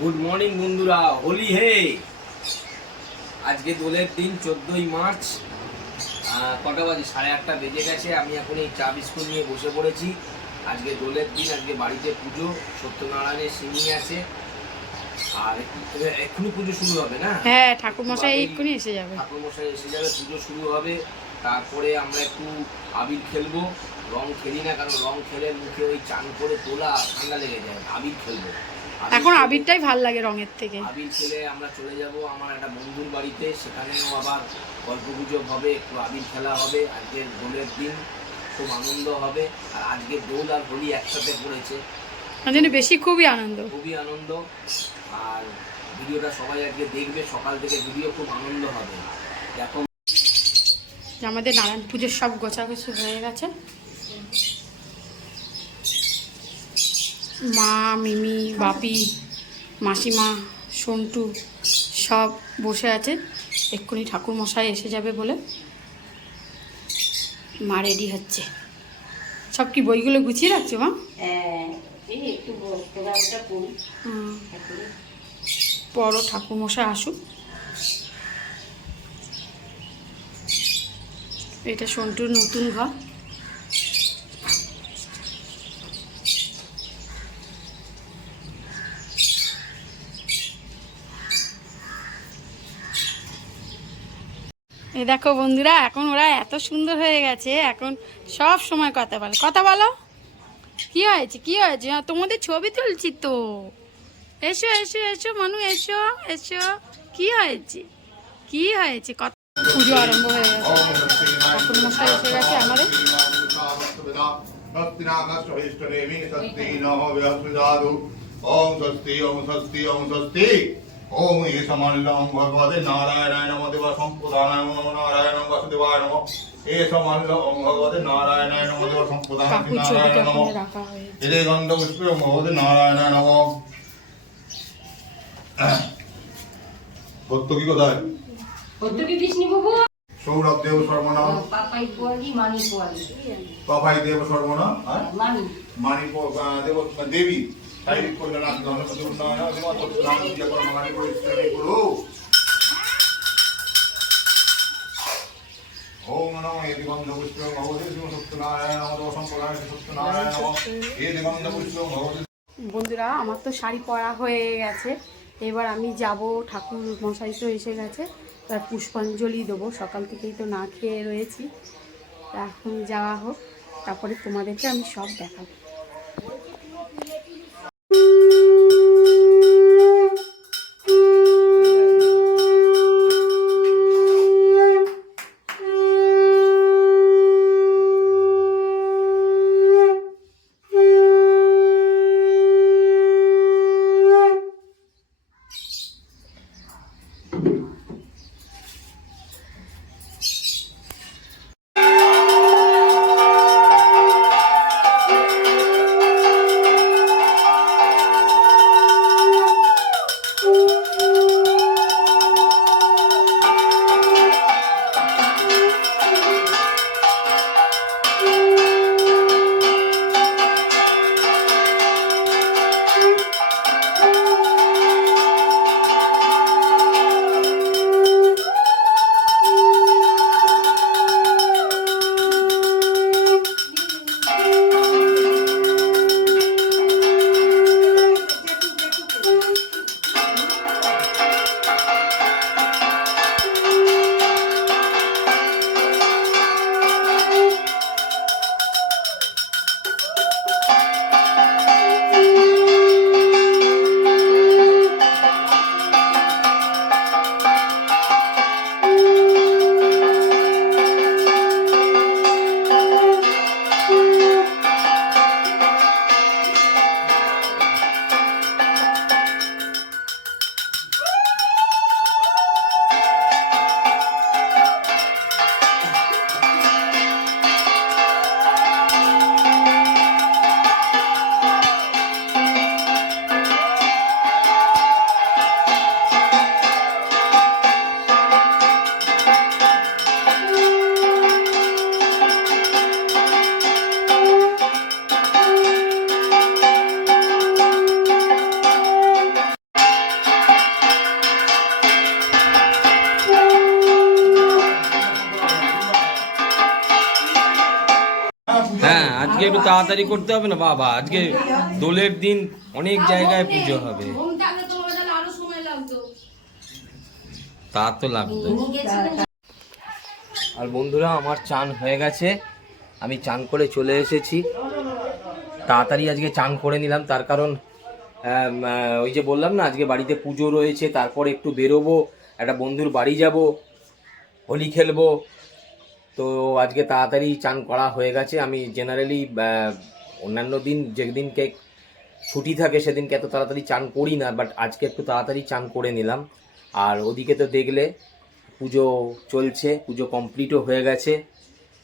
Good morning বন্ধুরা, হোলি হে। আজকে দোলের দিন 14ই মার্চ। কটা বাজে? 8:30 বেজে গেছে। আমি এখন এই চা বিস্কুট নিয়ে বসে পড়েছি। আজকে দোলের দিন, আজকে বাড়িতে পুজো, সত্যনারায়ণের সিঁড়ি আছে। আর এক্ষুনি পুজো শুরু হবে না? হ্যাঁ, ঠাকুরমশাই এক্ষুনি এসে যাবে। ঠাকুরমশাই এসে যাবে, পুজো শুরু হবে। তারপরে আমরা একটু আবির খেলবো। রং খেলি না, কারণ রং খেলে মুখে ওই চান করে তোলা ঠান্ডা লেগে যায়। আবির খেলবো। এখন আবিরটাই ভাল লাগে রঙের থেকে। আবির খেলে আমরা চলে যাব আমার একটা বন্ধুর বাড়িতে, সেখানেও আবার গল্প গুজব হবে, একটু আবির খেলা হবে। আজকের দোলের দিন, খুব আনন্দ হবে। আর আজকে দোল আর হোলি একসাথে পড়েছে, বেশি খুবই আনন্দ। আর ভিডিওটা সবাই আজকে দেখবে, সকাল থেকে ভিডিও, খুব আনন্দ হবে। দেখো আমাদের নারায়ণ পুজোর সব গোছাগুছি হয়ে গেছে। মা, মিমি, বাপি, মাসিমা, সন্টু সব বসে আছে। এক্ষুনি ঠাকুরমশাই এসে যাবে বলে মা রেডি হচ্ছে। সব কি বইগুলো গুছিয়ে রাখছো মা? পরও ঠাকুরমশাই আসুক। এটা সন্টুর নতুন ঘর। এই দেখো বন্ধুরা, এখন ওরা এত সুন্দর হয়ে গেছে, এখন সব সময় কথা বলে। কথা বলো, কি হয়েছে কি হয়েছে? তোমাদের ছবি তুলছি তো। এসো এসো এসো মানু, এসো এসো। কি হয়েছে কি হয়েছে? পুজো আরম্ভ হয়ে গেছে। ঠাকুরমশাই এসে গেছে আমাদের। ओम स्वस्ति ओम स्वस्ति ओम स्वस्ति ओम ईशमल्लं भगवते नारायणाय नमः देवा संप्रदानाय नमो नारायणं वासुदेवाय नमः ईशमल्लं भगवते नारायणाय नमः देवा संप्रदानाय नारायणाय नमः इदे गन्ध पुष्पे भगवते नारायणाय नमः। কত কি কোথায়? কত কি কৃষ্ণ বাবু? সৌরভ দেব সর্বনাম। পাপাই পোয়ালি মানি পোয়ালি। পাপাই দেব সর্বনাম আর মানি মানি দেব দেবী। শারীরিক কল্যাণ ধর্মপতি উন্নয়ন নাম দিয়ে কর্মকারী পরিশ্রমী গুরু। ওম নমো এ দিগন্ধ পুষ্পে ভগবতে শিব সত্যনারায়ণ নমঃ সম্প্রদায় সত্যনারায়ণ নমঃ এ দিগন্ধ পুষ্পে ভগবতে। বন্ধুরা, আমার তো শাড়ি পরা হয়ে গেছে। এবার আমি যাব, ঠাকুর মশাই তো এসে গেছে, তার পুষ্পাঞ্জলি দেবো। সকাল থেকেই তো না খেয়ে রয়েছি। এখন যাওয়া হোক, তারপরে তোমাদেরকে আমি সব দেখাবো। আজকে একটু তাড়াতাড়ি করতে হবে না বাবা, আজকে দোলের দিন অনেক জায়গায় পুজো হবে। ঘুম থাকলে তোমার তাহলে আরো সময় লাগতো। তা তো লাগতো। আর বন্ধুরা আমার চান হয়ে গেছে, আমি চান করে চলে এসেছি। তাড়াতাড়ি আজকে চান করে নিলাম, তার কারণ ওই যে বললাম না আজকে বাড়িতে পুজো রয়েছে, তারপর একটু বেরোবো, একটা বন্ধুর বাড়ি যাব, হোলি খেলবো। তো আজকে তাড়াতাড়ি চান করা হয়ে গেছে। আমি জেনারেলি অন্যান্য দিন যেদিনকে ছুটি থাকে সেদিনকে এত তাড়াতাড়ি চান করি না, বাট আজকে একটু তাড়াতাড়ি চান করে নিলাম। আর ওদিকে তো দেখলে পুজো চলছে, পুজো কমপ্লিটও হয়ে গেছে।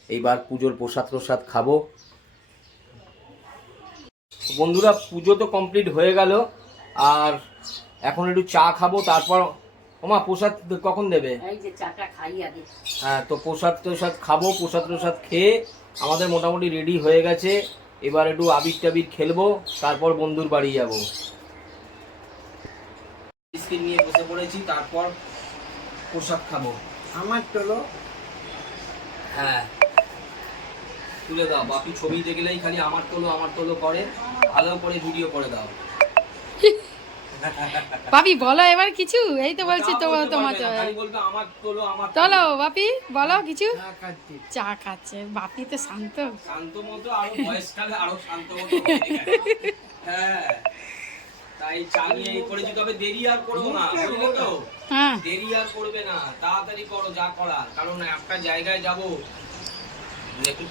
এইবার পুজোর প্রসাদ খাবো। বন্ধুরা পুজো তো কমপ্লিট হয়ে গেল, আর এখন একটু চা খাবো, তারপর ওমা প্রসাদ কখন দেবে? এই যে চাটা খাই আগে। হ্যাঁ, তো প্রসাদ খাবো, প্রসাদ খেয়ে আমাদের মোটামুটি রেডি হয়ে গেছে। এবার একটু আবির টাবির খেলবো, তারপর বন্ধুর বাড়ি যাব। বিস্কিট নিয়ে বসে পড়েছি, তারপর প্রসাদ খাবো। আমার চলো হ্যাঁ তুলে দাও, বাপি ছবি দেখলেই খালি আমার তোলো করে, ভালো করে ভিডিও করে দাও। বাপি বলো এবার কিছু, এই তো বলছি তো তোমার খালি বলবে আমার তোলো। চলো বাপি বলো কিছু। চা খাচ্ছি। চা খাচ্ছে বাপি, তো শান্ত। শান্ত মতো, আরো বয়সকালে আরো শান্ত মতো হয়ে গেছে। হ্যাঁ তাই চা নিয়ে করেছি, তবে দেরি আর করবো না, বুঝলে তো? হ্যাঁ দেরি আর করবে না, তাড়াতাড়ি করো যা করার, কারণ একটা জায়গায় যাবো।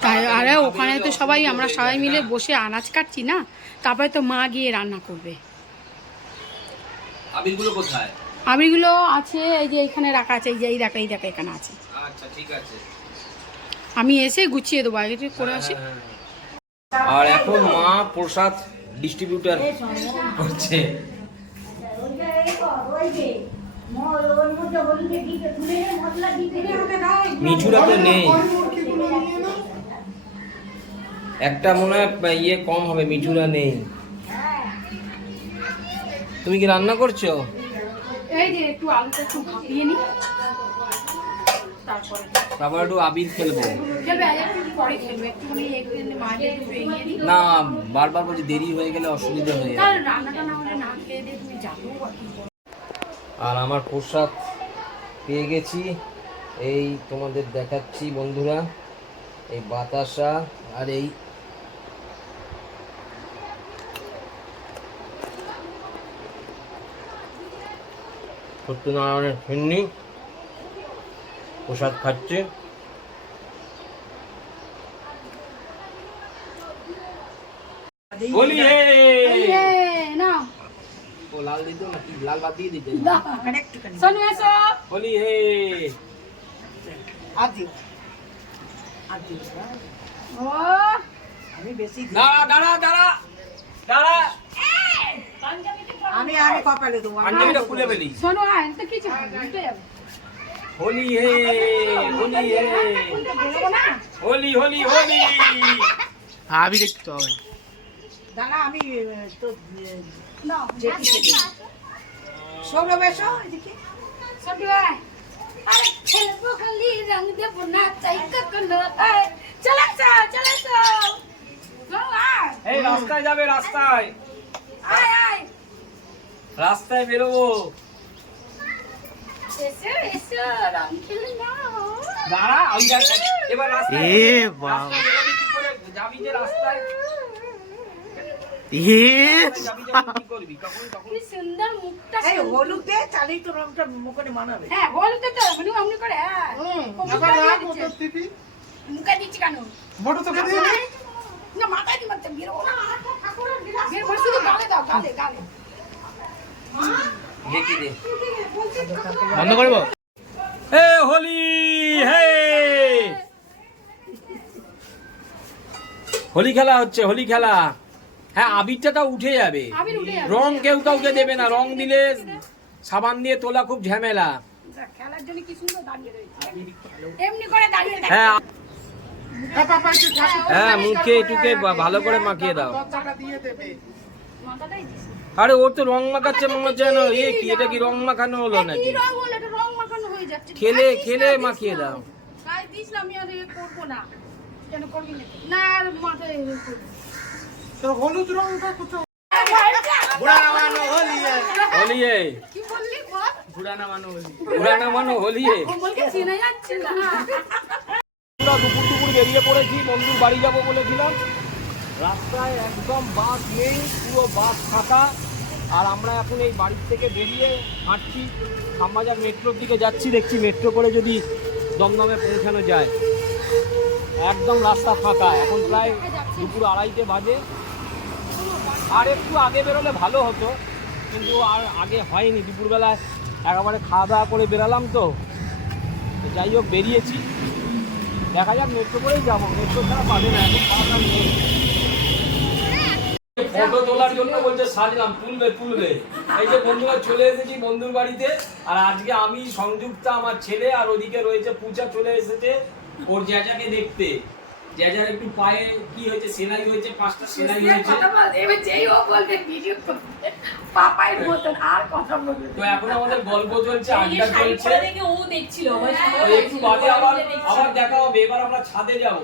তাই আরে ওখানে তো সবাই আমরা সবাই মিলে বসে আনাজ কাটছি না, তারপরে তো মা গিয়ে রান্না করবে। আবিরগুলো কোথায়? আবিরগুলো আছে এই যে এখানে রাখা আছে, এই যে এই দেখা এখানে আছে। আচ্ছা ঠিক আছে, আমি এসে গুছিয়ে দেবো, আগে একটু করে আসি। আর এখন মা প্রসাদ ডিস্ট্রিবিউটার করছে। মিঠুরা তো নেই, একটা মনে হয় ইয়ে কম হবে, মিঠুরা নেই। তুমি কি রান্না করছো? এই যে একটু আলুটা একটু ভাপিয়ে নি, তারপর একটু আবির খেলবো। খেলবে একটু পরে খেলবে, একটুখানি মাকে একটু এগিয়ে দিই। না বারবার বলছি দেরি হয়ে গেলে অসুবিধা হয়ে যাবে। তাহলে রান্নাটা না হলে না খেয়ে দিয়ে তুমি যাবো বাকি। আর আমার প্রসাদ পেয়ে গেছি, এই তোমাদের দেখাচ্ছি বন্ধুরা, এই বাতাসা আর এই সত্যনারায়ণের ফিরনি প্রসাদ খাচ্ছে। বলি হে না ও লাল দিত না কি, লাল বাদ দিয়ে দিতে। সোনু এসো। বলি হে আদি আদি ও আমি বেশি দিই। দাঁড়া আমি কপালে দেবো। পাঞ্জাবিটা খুলে ফেলি। সোনু আয় তো কিছু উঠে যাবে। হোলি হে হোলি আবি দেখতে হবে। দাঁড়া আমি তো সৌরভ এসো এদিকে। সোনু আয়। আরে খেলবো খালি রং দেবো না চাই কখনো আয়। চলে এসো। সোনু আয়। এই রাস্তায় যাবে, রাস্তায় বেরোবো। এসো রং খেলে নাও। দাঁড়া এবার রাস্তায় যাবি যে রাস্তায় যাবি, যখন কি করবি তখন কি সুন্দর মুখটা। এই হলুদে চালেই তো রংটা মুখে মানাবে। হ্যাঁ বলতে তো অমনি করে। হ্যাঁ আবার রাগ হতো দিদি। মুখে দিচ্ছি কেন? বড় তোকে দিয়ে দিই। না মাথায় দি মারতে বেরো না। বের করে শুধু গালে দাও, গালে। দেখি দে বন্ধ করবো। হে হোলি হোলি খেলা হচ্ছে, হোলি খেলা। হ্যাঁ আবিরটা তাও উঠে যাবে, আবির উঠে যাবে। রং কেউ কাউকে দেবে না, রং দিলে সাবান দিয়ে তোলা খুব ঝামেলা। খেলার জন্য কি সুন্দর দাঁড়িয়ে রয়েছে, এমনি করে দাঁড়িয়ে থাকে। হ্যাঁ পাপা একটু ঠাকুর হ্যাঁ মুখে টুকে ভালো করে মাখিয়ে দাও। কথাটা দিয়ে দেবে। মাথাটাই দিস। আরে ওর তো রং মাখাচ্ছে মনে হচ্ছে যেন এ কি, এটা কি রং মাখানো হলো কি নাকি? রং হলো, এটা রং মাখানো হয়ে যাচ্ছে। খেলে মাখিয়ে দাও। গায়ে দিস না, আমি আর এ করবো না। কেন করবি না? না আর মাথায় এরকম করবি। তোর হলুদ রংটা কোথায়? হোলি হে কি বললি বল? পুরানা মানো হোলি হে। বলকে চেনা যাচ্ছে না। আমরা দুপুর বেরিয়ে পড়েছি, বন্ধুর বাড়ি যাব বলেছিলাম। রাস্তায় একদম বাস নেই, পুরো বাস ফাঁকা। আর আমরা এখন এই বাড়ির থেকে বেরিয়ে হাঁটছি, খামবাজার মেট্রোর দিকে যাচ্ছি। দেখছি মেট্রো করে যদি দমদমে পৌঁছানো যায়। একদম রাস্তা ফাঁকা, এখন প্রায় দুপুর 2:30 বাজে। আর একটু আগে বেরোলে ভালো হতো, কিন্তু আর আগে হয়নি। দুপুরবেলায় একেবারে খাওয়া দাওয়া করে বেরালাম তো যাই হোক বেরিয়েছি। দেখা যাক, মেট্রো করেই যাবো, মেট্রো ছাড়া পাবে না, এখন পাওয়া নেই। ফটো তোলার জন্য বলছে সাজলাম, তুলবে। এই যে বন্ধুরা চলে এসেছি বন্ধুর বাড়িতে। আর আজকে আমি, সংযুক্তা, আমার ছেলে, আর ওদিকে রয়েছে পূজা, চলে এসেছে ওর জ্যাজাকে দেখতে। জ্যাজার একটু পায়ে কি হয়েছে, সেলাই হয়েছে, 5টা সেলাই হয়েছে। কথা বল, এবার যেই ও বলবে ভিডিও করতে পাপাইর মতন আর কথা বলবে। তো এখন আমাদের গল্প চলছে, আড্ডা চলছে। ও দেখছিল তো একটু বাদে আবার দেখা হবে। এবার আমরা ছাদে যাব,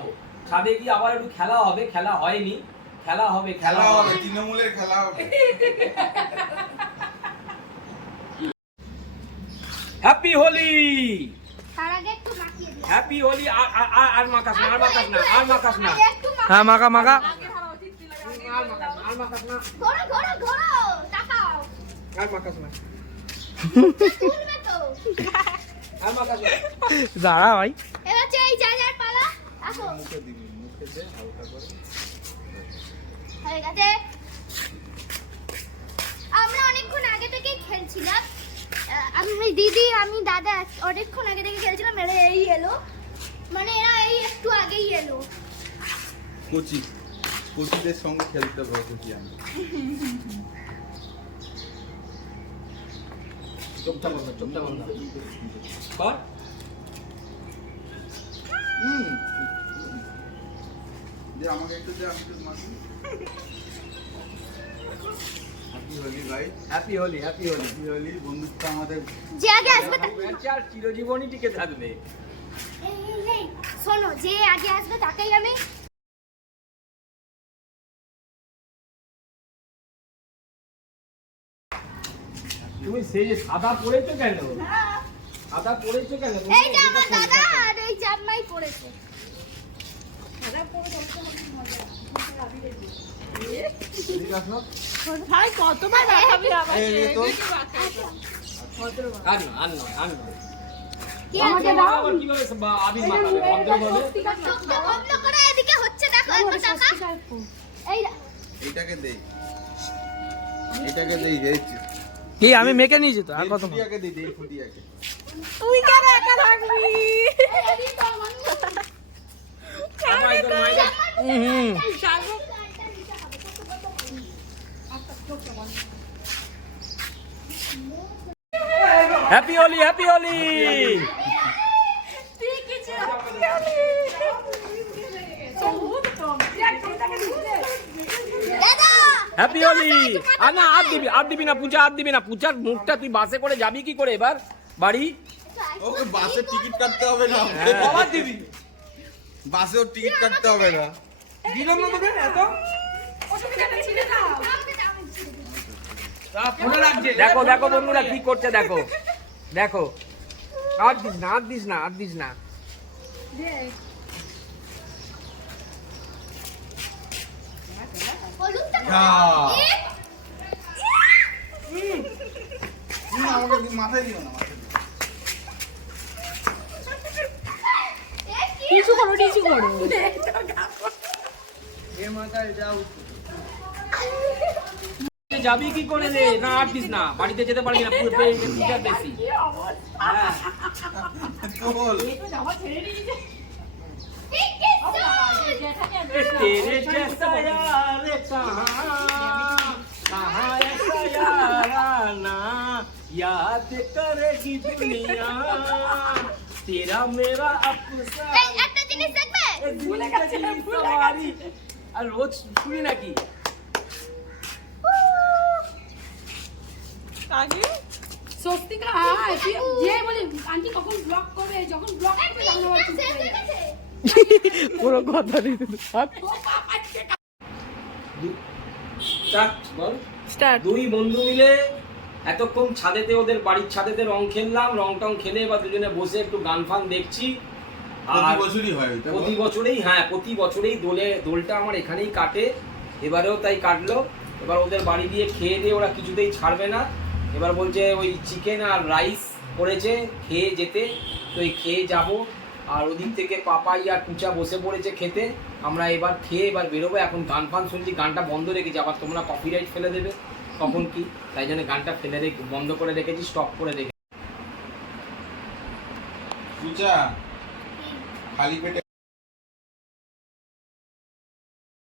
ছাদে গিয়ে আবার একটু খেলা হবে। খেলা হয়নি, খেলা হবে। তৃণমূলের খেলা হবে। হ্যাপি হোলি, তার আগে একটু মাখিয়ে দিই। হ্যাপি হোলি। আর মাখাস না। হ্যাঁ মাখা ঘোরো ঘোরো তাকাও। তুলবে তো। দাঁড়া ভাই। এবার এই জায়গার পালা। আসো। হয়ে গেছে। আমরা অনেকক্ষণ আগে থেকেই খেলছিলাম। আমি দিদি, আমি দাদা অনেকক্ষণ আগে থেকে খেলছিলাম। এরা এই এলো, মানে এরা এই একটু আগেই এলো। কোচিদের সঙ্গে খেলতে বসেছি আমি। চোখটা বন্ধ কর। যে আমাকে একটু দে, আমি তো মাখি। হ্যাপি হোলি ভাই, হ্যাপি হোলি। হ্যাপি হোলি। বন্ধুত্ব আমাদের যে আগে আসবে আর চিরজীবনই টিকে থাকবে। এই, শোনো, যে আগে আসবে তাকেই আমি তুমি সেই যে সাদা পরেছো কেন? সাদা পরেছো কেন? এই যে আমার দাদা আর এই জামাই পড়েছে। ভাই কতবার দেখাবি আবার? এই রে তো। আর নয়। কি আমাকে আছে? দাও। আবার কিভাবে আবির মাখাবে? ভদ্রভাবে। চোখটা বন্ধ করে এদিকে হচ্ছে, দেখো একটু টাকা। এই এইটাকে দেই, এটাকে দেই। কি আমি মেখে নিয়েছি তো, আর কত? ফুটিয়াকে দেই, ফুটিয়াকে। তুই কেন একা থাকবি? এই তো মানুষ। হ্যাপি হোলি। দাদা হ্যাপি হোলি। আর না, আর দিবি না পূজা, আর দিবি না। পূজার মুখটা তুই বাসে করে যাবি কি করে এবার বাড়ি? ওকে বাসের টিকিট কাটতে হবে না, আবার দিবি। বাসেও টিকিট কাটতে হবে না। দিলাম না তোকে এত। দেখো বন্ধুরা কি করছে, দেখো। আর দিস না। হলুদটা আমাকে মাথায় দিও না, কিছু করো। এ মাথায় যাও। যাবি কি করে রে? না, আর দিস না, বাড়িতে যেতে পারবি না, পূজার বেশি। বল। तेरे जैसा यार कहाँ ऐसा यार आना, याद करेगी दुनिया तेरा मेरा अफसाना। এই একটা জিনিস দেখবে, सवारी আর রোজ শুনি নাকি? আগে স্বস্তিকা, যে বলি আন্টি কখন ব্লগ করবে, যখন ব্লগ করবে তখন আবার চুপ শেষ করে হয়ে যাবে। গেছে। পুরো কথা দিতে বল। স্টার্ট। দুই বন্ধু মিলে এতক্ষণ ছাদেতে, ওদের বাড়ির ছাদেতে রং খেললাম, রং টং খেলে এবার দুজনে বসে একটু গান ফান দেখছি। প্রতি আর বছরই হয় এটা, প্রতি বছরেই, হ্যাঁ প্রতি বছরেই দোলটা আমার এখানেই কাটে, এবারেও তাই কাটলো। এবার ওদের বাড়ি দিয়ে খেয়ে দিয়ে ওরা কিছুতেই ছাড়বে না, এবার বলছে ওই চিকেন আর রাইস করেছে খেয়ে যেতে, তো এই খেয়ে যাব। আর ওদিক থেকে পাপাই আর কুচা বসে পড়েছে খেতে, আমরা এবার খেয়ে এবার বেরোবো। এখন গান ফান শুনছি, গানটা বন্ধ রেখেছি, আবার তোমরা কপিরাইট ফেলে দেবে তখন কি, তাই জন্য গানটা বন্ধ করে রেখেছি, স্টপ করে রেখেছি। পূজা খালি পেটে